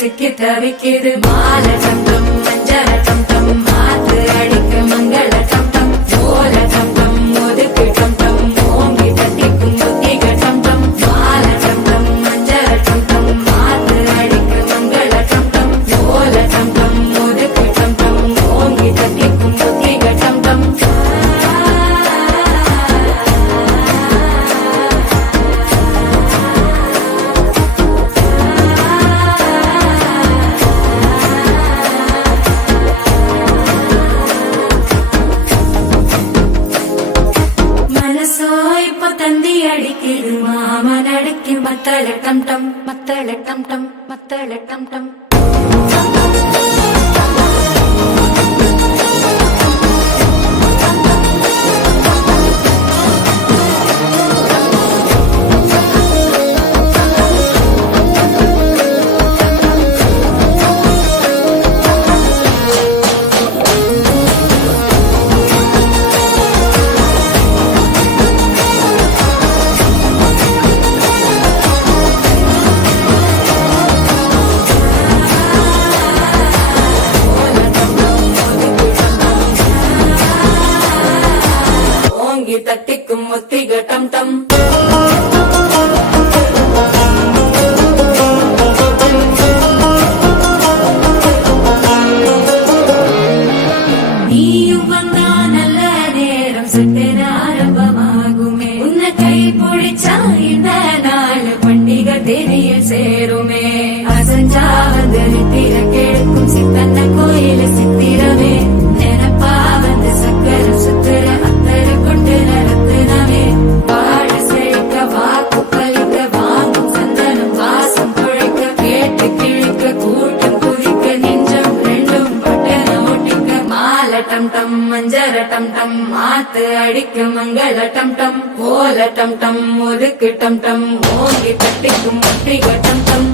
சிக்கி தவிக்குது மால டம் டம் மஞ்சள டம் டம் மாத்து அடிக்க மங்கள டம் டம் ஓல டம் டம் ஒதுக்கு டம் டம் ஓங்கி தட்டிக்கும் புத்திக டம் டம் மால டம் டம் மஞ்சள டம் டம் மாத்து அடிக்க மங்கள டம் டம் ஓல டம் டம் ஒதுக்கு டம் டம் ஓங்கி தட்டிக்கும் புத்திக டம் டம் தந்தி அடிக்குது மாமன் அடிக்கு மத்தள டம் டம் மத்தள டம் டம் மத்தள டம் டம் தட்டிக்கும் முத்திக டம் டம் நீயும் வந்தா நல்ல நேரம் சட்டென ஆரம்பமாகுமே உன்னை கை பிடிச்சா இந்த நாள் பண்டிகை தெரிய சேருமே அசஞ்சா வந்து நித்திர கெடுக்கும் சித்தன்ன கோயில சித்திரமே நினைப்பா வந்து சக்கர சுத்துற டம் டம் மஞ்சள டம் டம் மாத்து அடிக்க மங்கள டம் டம் ஓல டம் டம் ஒதுக்கு டம் டம் ஓங்கி தட்டிக்கும் முட்டிக டம் டம்